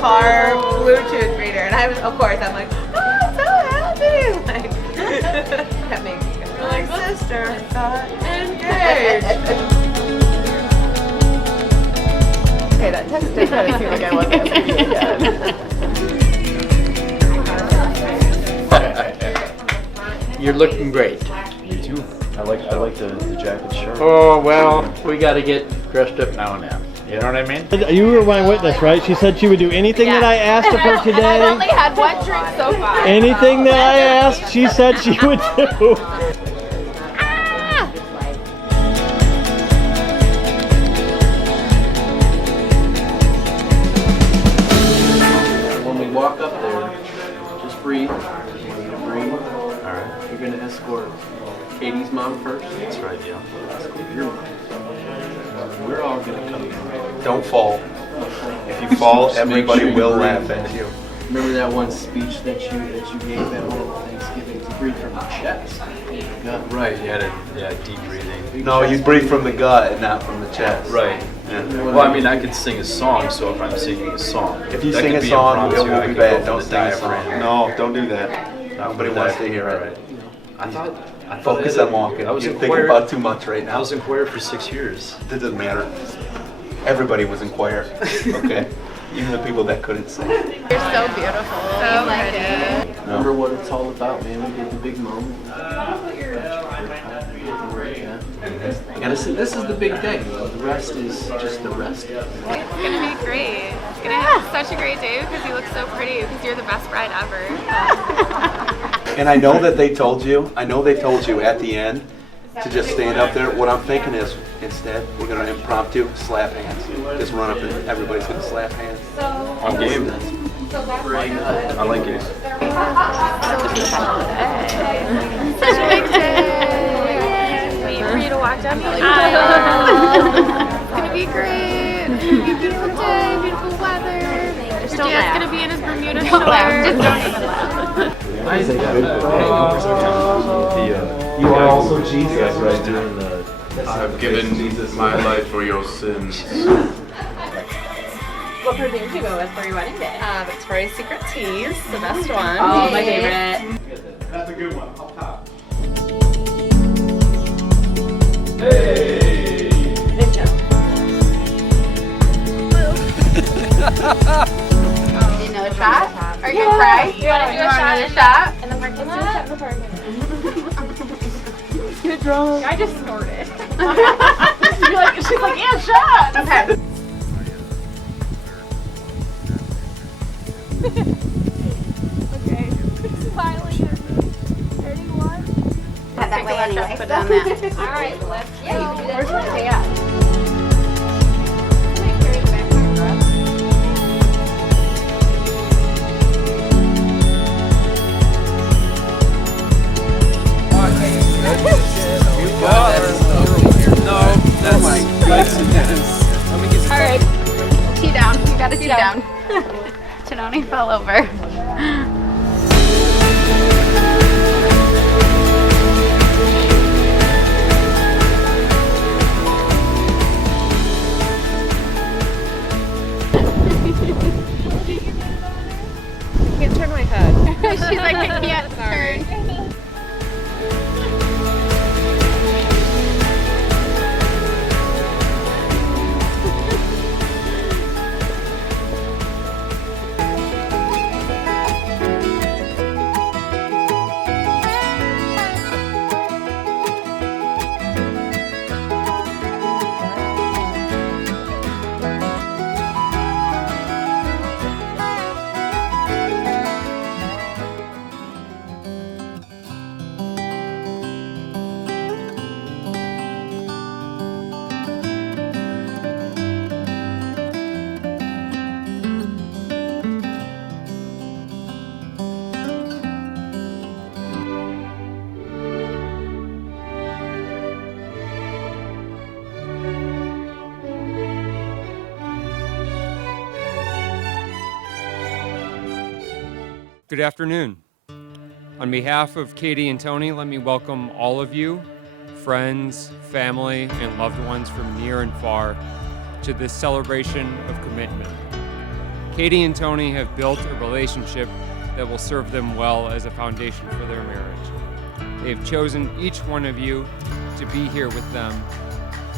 car Bluetooth reader, and I was, of course, I'm like, oh, I'm so happy. Like, that makes me go, like, sister got engaged. Okay, that text did kind of seem like I wasn't You're looking great. You too. I like the jacket shirt. Oh, well, we got to get dressed up now and then. You know what I mean? You were my witness, right? She said she would do anything that I asked of her today. And I've only had one drink so far. Anything that I asked, she said she would do. When we walk up there, just breathe. Breathe. All right. You're gonna escort Katie's mom first. That's right. Yeah. Escort your mom. We're all gonna come in. Don't fall. If you fall, everybody will laugh at you. Remember that one speech that you gave at Thanksgiving? To breathe from the chest. Right, you had deep breathing. No, you breathe from the gut and not from the chest. Right. Yeah. Well, I mean, I could sing a song, so if I'm singing a song. If you that sing could a be song, it impromptu. won't I be could bad. go Don't for the sing a song. diaphragm. No, don't do that. Nobody wants to hear it. I thought Focus on walking. I was You're in thinking choir. about too much right I now. was in choir for 6 years. That doesn't matter. Everybody was in choir. Okay. Even the people that couldn't sing. You're so beautiful. So like it. Remember what it's all about, man. We did the big moment. This is the big day. The rest is just the rest. It's gonna be great. It's gonna have such a great day because you look so pretty because you're the best bride ever. And I know that they told you. I know they told you at the end to just stand up there. What I'm thinking is, instead, we're gonna impromptu slap hands. Just run up and everybody's gonna slap hands. On game. I like it. Such a big day. Wait for you to walk down the aisle. It's gonna be great. It's gonna be a beautiful day, beautiful weather. Dad's gonna be in his Bermuda shorts. Just don't even laugh. You are also Jesus, right? I've given my life for your sins. What perfume to go with for your wedding day? Victoria's Secret Teas, the best one. Oh, my favorite. That's a good one. Up top. Another shot? Are you gonna cry? You want another shot? In the parking lot? In the parking lot. Get drunk. I just snorted. She's like, yeah, shot. Okay. Okay. Smiling. 31. Had that way anyway. Put on that. All right, let's go. Where's my way up? Alright. Tea down. You got a tea down. Chinoni fell over. I can't turn my head. She's like, I can't turn. Good afternoon. On behalf of Katie and Tony, let me welcome all of you, friends, family, and loved ones from near and far, to this celebration of commitment. Katie and Tony have built a relationship that will serve them well as a foundation for their marriage. They have chosen each one of you to be here with them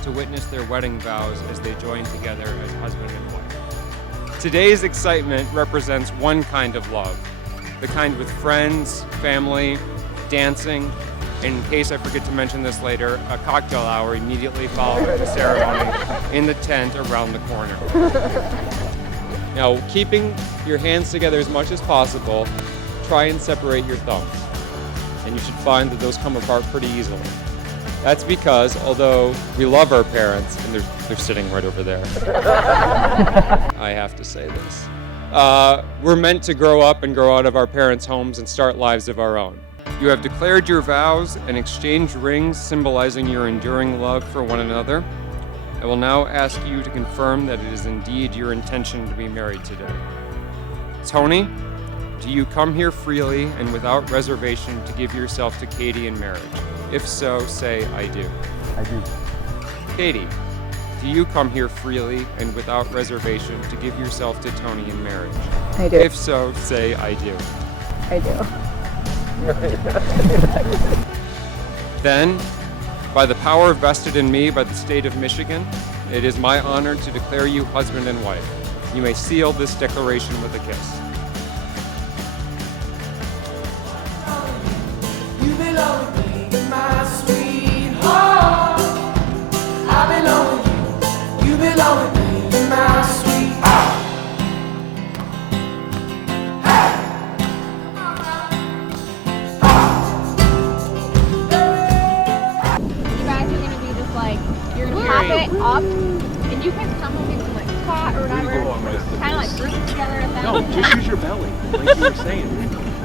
to witness their wedding vows as they join together as husband and wife. Today's excitement represents one kind of love, the kind with friends, family, dancing, and in case I forget to mention this later, a cocktail hour immediately following the ceremony in the tent around the corner. Now, keeping your hands together as much as possible, try and separate your thumbs. And you should find that those come apart pretty easily. That's because, although we love our parents, and they're sitting right over there, I have to say this, we're meant to grow up and grow out of our parents' homes and start lives of our own. You have declared your vows and exchanged rings symbolizing your enduring love for one another. I will now ask you to confirm that it is indeed your intention to be married today. Tony, do you come here freely and without reservation to give yourself to Katie in marriage? If so, say, I do. I do. Katie, do you come here freely and without reservation to give yourself to Tony in marriage? I do. If so, say, I do. I do. Then, by the power vested in me by the state of Michigan, it is my honor to declare you husband and wife. You may seal this declaration with a kiss. You belong with me, my sweetheart. I belong with you. You belong with me, my sweetheart. You guys are gonna be just like, you're gonna pop it up, and you can some of it like squat or whatever, kind of like group it together and then. No, just use your belly, like you were saying.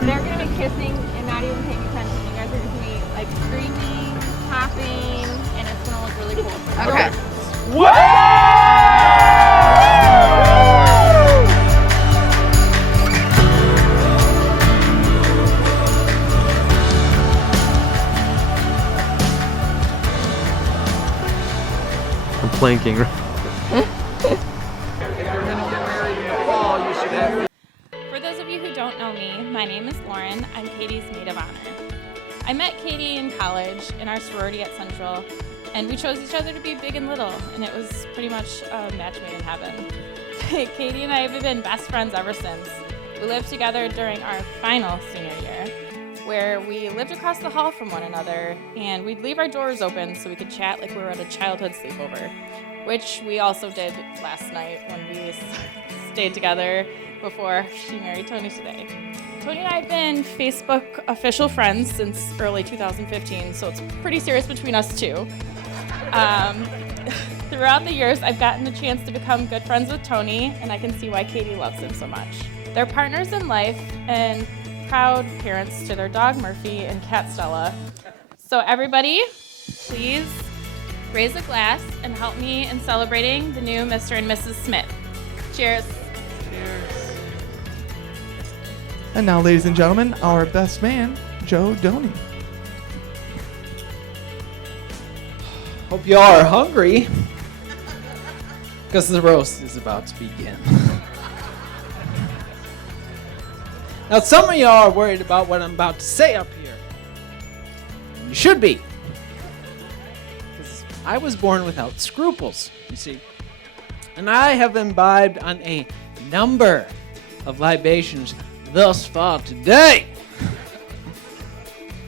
They're gonna be kissing and not even paying attention. You guys are just gonna be like screaming, hopping, and it's gonna look really cool. Okay. I'm planking. For those of you who don't know me, my name is Lauren. I'm Katie's maid of honor. I met Katie in college in our sorority at Central, and we chose each other to be big and little, and it was pretty much a match made in heaven. Katie and I have been best friends ever since. We lived together during our final senior year, where we lived across the hall from one another, and we'd leave our doors open so we could chat like we were at a childhood sleepover, which we also did last night when we stayed together before she married Tony today. Tony and I have been Facebook official friends since early 2015, so it's pretty serious between us two. Throughout the years, I've gotten the chance to become good friends with Tony, and I can see why Katie loves him so much. They're partners in life and proud parents to their dog Murphy and cat Stella. So everybody, please raise a glass and help me in celebrating the new Mr. and Mrs. Smith. Cheers. And now, ladies and gentlemen, our best man, Joe Doney. Hope you all are hungry, because the roast is about to begin. Now, some of y'all are worried about what I'm about to say up here. You should be. Because I was born without scruples, you see. And I have imbibed on a number of libations thus far today.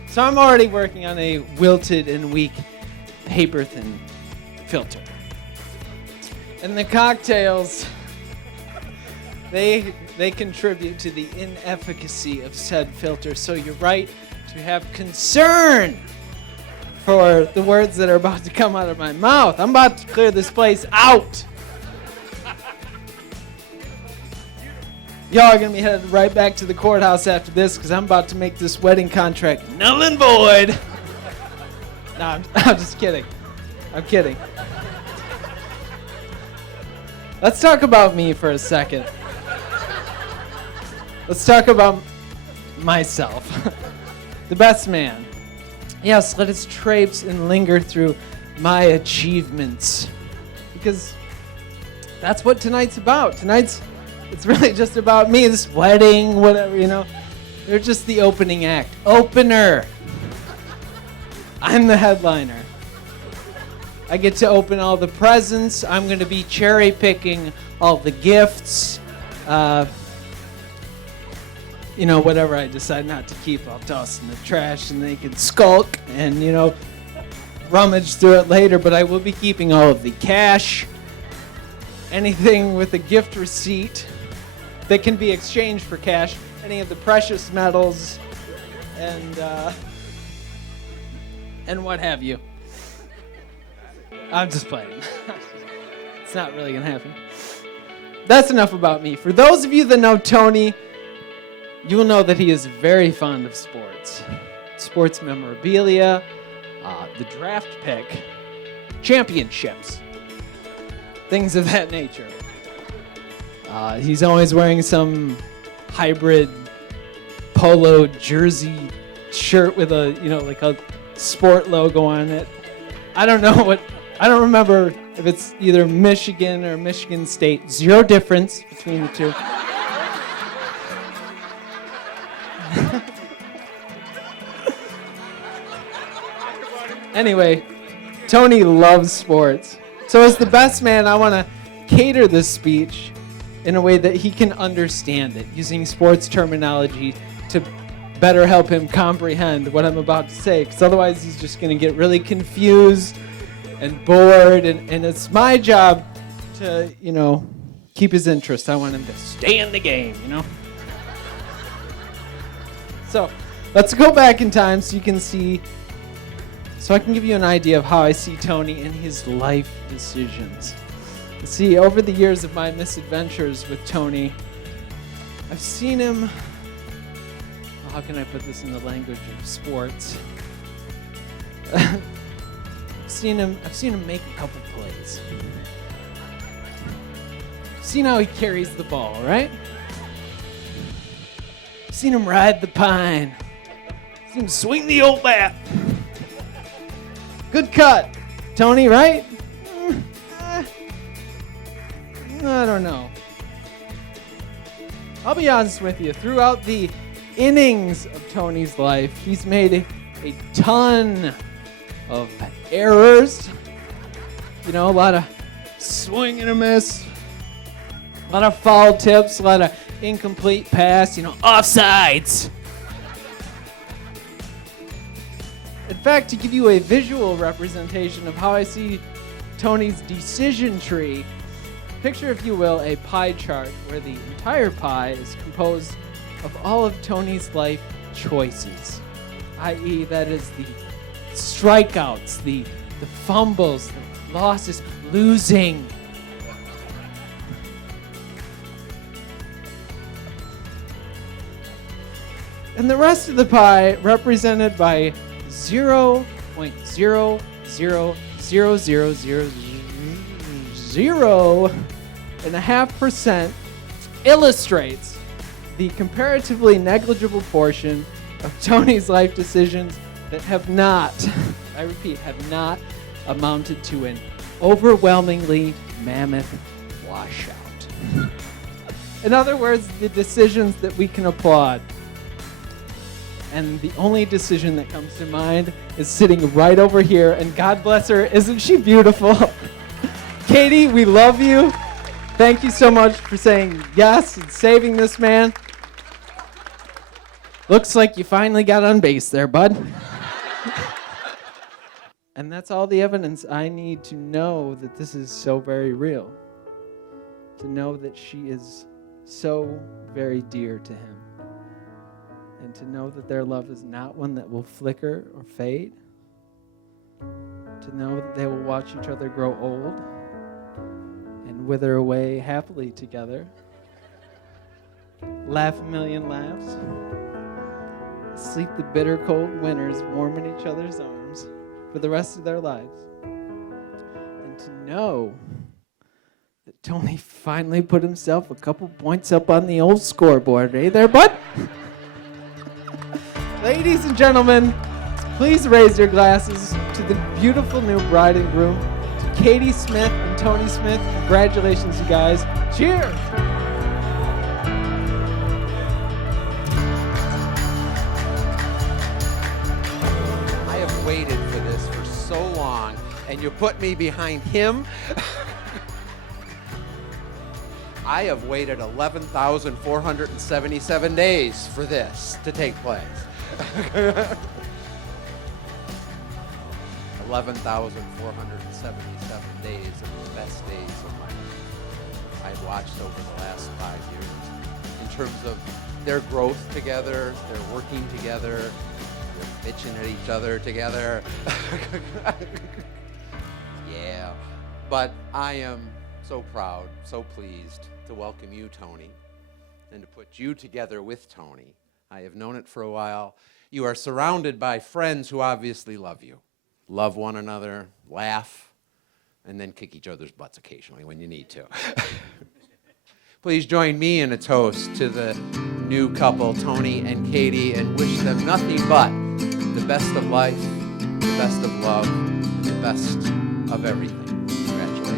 So I'm already working on a wilted and weak paper-thin filter. And the cocktails, they contribute to the inefficacy of said filter. So you're right to have concern for the words that are about to come out of my mouth. I'm about to clear this place out. Y'all are going to be headed right back to the courthouse after this because I'm about to make this wedding contract null and void. No, I'm just kidding. I'm kidding. Let's talk about me for a second. Let's talk about myself. The best man. Yes, let us traipse and linger through my achievements. Because that's what tonight's about. Tonight's It's really just about me, this wedding, whatever, you know. They're just the opening act. Opener. I'm the headliner. I get to open all the presents. I'm going to be cherry picking all the gifts. You know, whatever I decide not to keep, I'll toss in the trash and they can skulk and, you know, rummage through it later. But I will be keeping all of the cash, anything with a gift receipt that can be exchanged for cash, any of the precious metals, and what have you. I'm just playing. It's not really going to happen. That's enough about me. For those of you that know Tony, you will know that he is very fond of sports. Sports memorabilia, the draft pick, championships, things of that nature. He's always wearing some hybrid polo jersey shirt with a, you know, like a sport logo on it. I don't remember if it's either Michigan or Michigan State. Zero difference between the two. Anyway, Tony loves sports. So as the best man, I want to cater this speech in a way that he can understand it, using sports terminology to better help him comprehend what I'm about to say, because otherwise he's just going to get really confused and bored, and it's my job to, you know, keep his interest. I want him to stay in the game, you know? So, let's go back in time so you can see, so I can give you an idea of how I see Tony and his life decisions. You see, over the years of my misadventures with Tony, I've seen him, well, how can I put this in the language of sports? I've seen him make a couple plays. Seen how he carries the ball, right? Seen him ride the pine. Seen him swing the old bat. Good cut, Tony, right? I don't know. I'll be honest with you. Throughout the innings of Tony's life, he's made a ton of errors. You know, a lot of swing and a miss. A lot of foul tips. A lot of incomplete pass. You know, offsides. In fact, to give you a visual representation of how I see Tony's decision tree, picture, if you will, a pie chart where the entire pie is composed of all of Tony's life choices, i.e. that is the strikeouts, the fumbles, the losses, losing. And the rest of the pie represented by 0.00000.5% illustrates the comparatively negligible portion of Tony's life decisions that have not, I repeat, have not amounted to an overwhelmingly mammoth washout. In other words, the decisions that we can applaud. And the only decision that comes to mind is sitting right over here, and God bless her, isn't she beautiful? Katie, we love you. Thank you so much for saying yes and saving this man. Looks like you finally got on base there, bud. And that's all the evidence I need to know that this is so very real. To know that she is so very dear to him. And to know that their love is not one that will flicker or fade. To know that they will watch each other grow old and wither away happily together. Laugh a million laughs. Sleep the bitter cold winters warm in each other's arms for the rest of their lives. And to know that Tony finally put himself a couple points up on the old scoreboard. Hey there, bud? Ladies and gentlemen, please raise your glasses to the beautiful new bride and groom, to Katie Smith and Tony Smith. Congratulations, you guys. Cheers! and you put me behind him. I have waited 11,477 days for this to take place. 11,477 days of the best days of my life I've watched over the last 5 years in terms of their growth together, their working together, they're bitching at each other together. Yeah, but I am so proud, so pleased to welcome you, Tony, and to put you together with Tony. I have known it for a while. You are surrounded by friends who obviously love you, love one another, laugh, and then kick each other's butts occasionally when you need to. Please join me in a toast to the new couple, Tony and Katie, and wish them nothing but the best of life, the best of love, and the best of everything. Congratulations.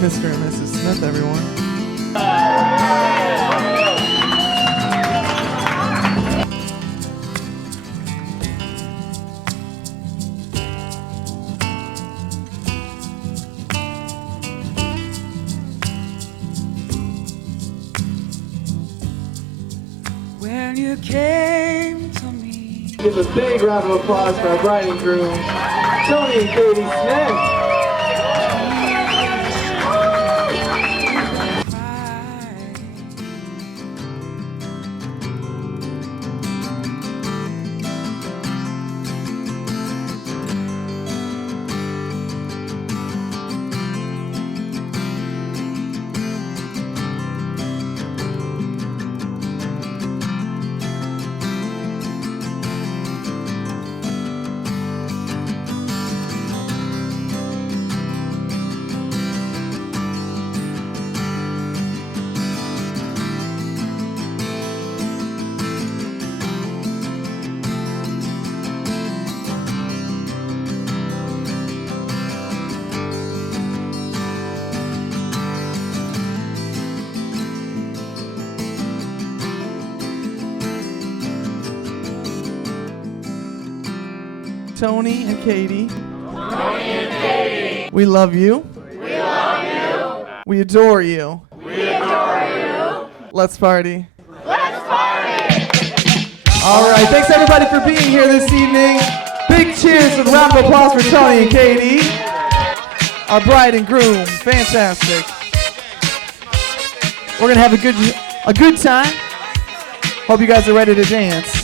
Mr. and Mrs. Smith, everyone. When you came to me. Give a big round of applause for our bride and groom, Tony and Katie Smith. Tony and Katie. Tony and Katie. We love you. We love you. We adore you. We adore you. Let's party. Let's party. All right. Thanks everybody for being here this evening. Big cheers and round of applause for Tony and Katie. Our bride and groom. Fantastic. We're gonna have a good time. Hope you guys are ready to dance.